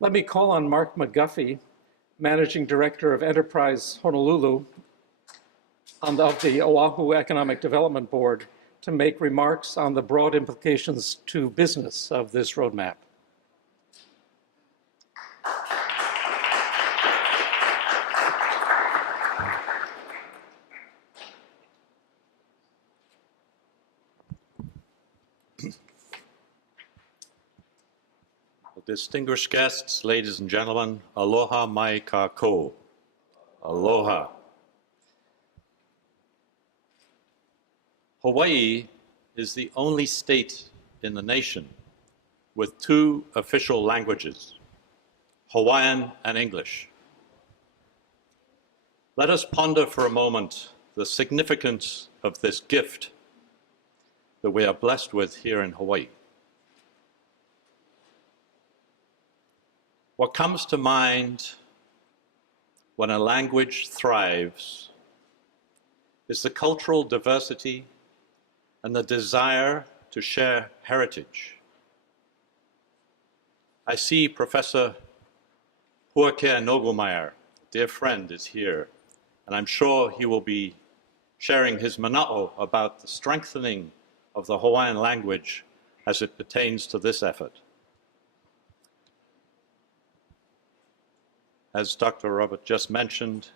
Let me call on Mark McGuffie, Managing Director of Enterprise Honolulu of the Oahu Economic Development Board, to make remarks on the broad implications to business of this roadmap. Distinguished guests, ladies and gentlemen, aloha mai kako. Aloha. Hawaii is the only state in the nation with two official languages, Hawaiian and English. Let us ponder for a moment the significance of this gift that we are blessed with here in Hawaii. What comes to mind when a language thrives is the cultural diversity and the desire to share heritage. I see Professor Huakea Nogumeyer, dear friend, is here, and I'm sure he will be sharing his mana'o about the strengthening of the Hawaiian language as it pertains to this effort. As Dr. Robert just mentioned,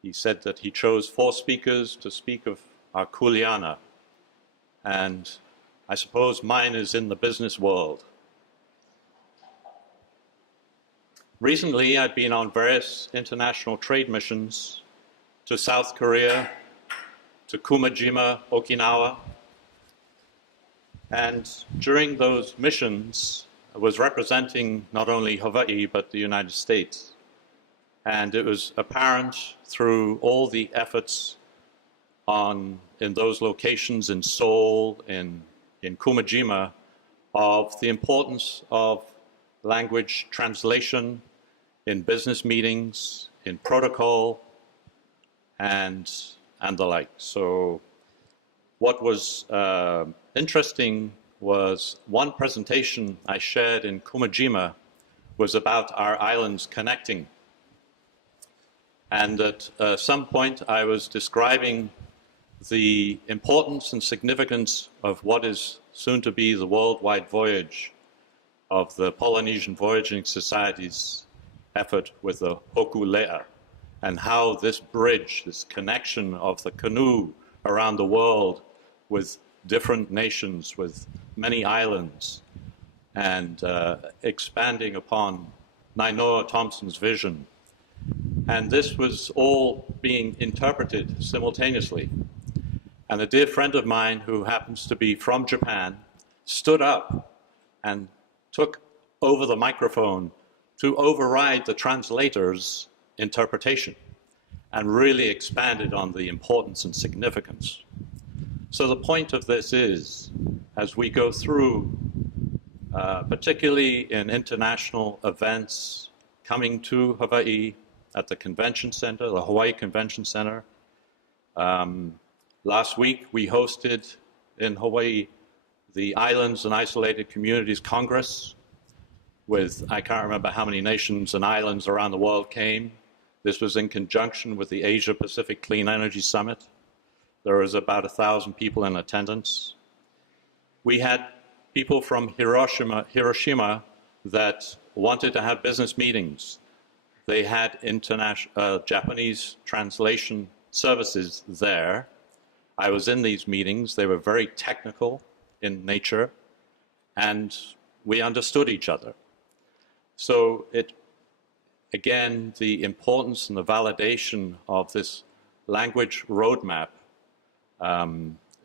he said that he chose 4 speakers to speak of our kuleana, and I suppose mine is in the business world. Recently, I've been on various international trade missions to South Korea, to Kumajima, Okinawa, and during those missions, I was representing not only Hawaii, but the United States. And it was apparent through all the efforts in those locations in Seoul, in Kumajima, of the importance of language translation in business meetings, in protocol, and the like. So what was interesting was one presentation I shared in Kumajima was about our islands connecting. And at some point I was describing the importance and significance of what is soon to be the worldwide voyage of the Polynesian Voyaging Society's effort with the Hokulea, and how this bridge, this connection of the canoe around the world with different nations, with many islands, and expanding upon Nainoa Thompson's vision. And this was all being interpreted simultaneously. And a dear friend of mine who happens to be from Japan stood up and took over the microphone to override the translator's interpretation and really expanded on the importance and significance. So the point of this is, as we go through, particularly in international events, coming to Hawaii at the convention center, the Hawaii Convention Center. Last week we hosted in Hawaii the Islands and Isolated Communities Congress with, I can't remember how many nations and islands around the world came. This was in conjunction with the Asia Pacific Clean Energy Summit. There was about 1,000 people in attendance. We had people from Hiroshima that wanted to have business meetings. They had Japanese translation services there. I was in these meetings. They were very technical in nature, and we understood each other. So again, the importance and the validation of this language roadmap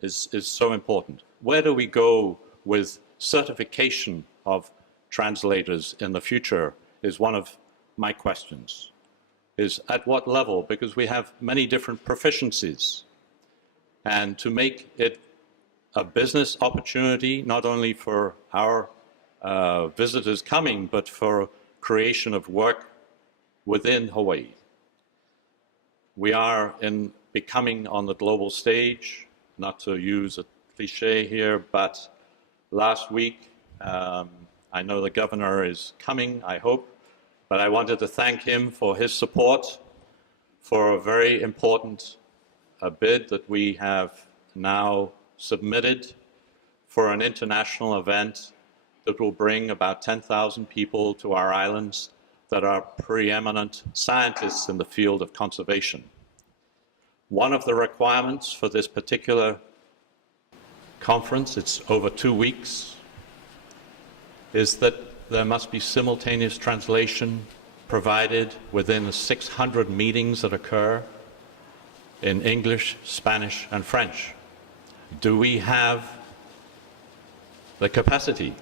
is so important. Where do we go with certification of translators in the future is one of my questions. Is at what level? Because we have many different proficiencies. And to make it a business opportunity, not only for our visitors coming, but for creation of work within Hawaii. We are becoming on the global stage, not to use a cliche here, but last week I I know the governor is coming, I hope, but I wanted to thank him for his support for a very important bid that we have now submitted for an international event that will bring about 10,000 people to our islands that are preeminent scientists in the field of conservation. One of the requirements for this particular conference, it's over 2 weeks, is that there must be simultaneous translation provided within the 600 meetings that occur in English, Spanish, and French. Do we have the capacity?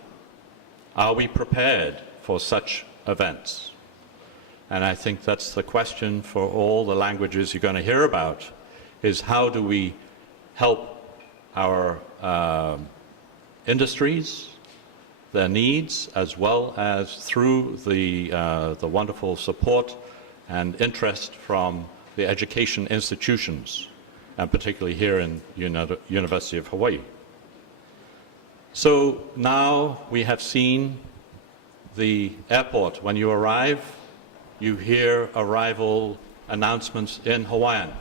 Are we prepared for such events? And I think that's the question for all the languages you're going to hear about, is how do we help our industries, their needs, as well as through the wonderful support and interest from the education institutions, and particularly here in University of Hawaii. So now we have seen the airport. When you arrive, you hear arrival announcements in Hawaiian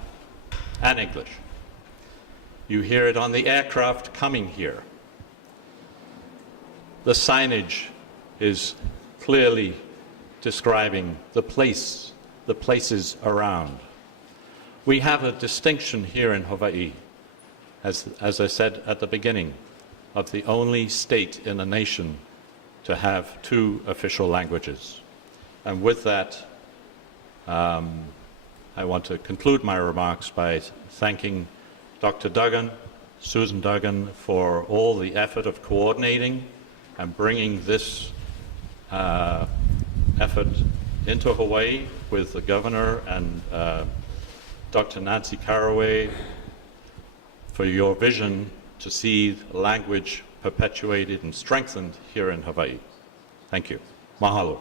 and English. You hear it on the aircraft coming here. The signage is clearly describing the place, the places around. We have a distinction here in Hawaii, as I said at the beginning, of the only state in the nation to have 2 official languages. And with that, I want to conclude my remarks by thanking Dr. Duggan, Susan Duggan, for all the effort of coordinating and bringing this effort into Hawaii with the governor and Dr. Nancy Caraway for your vision to see language perpetuated and strengthened here in Hawaii. Thank you. Mahalo.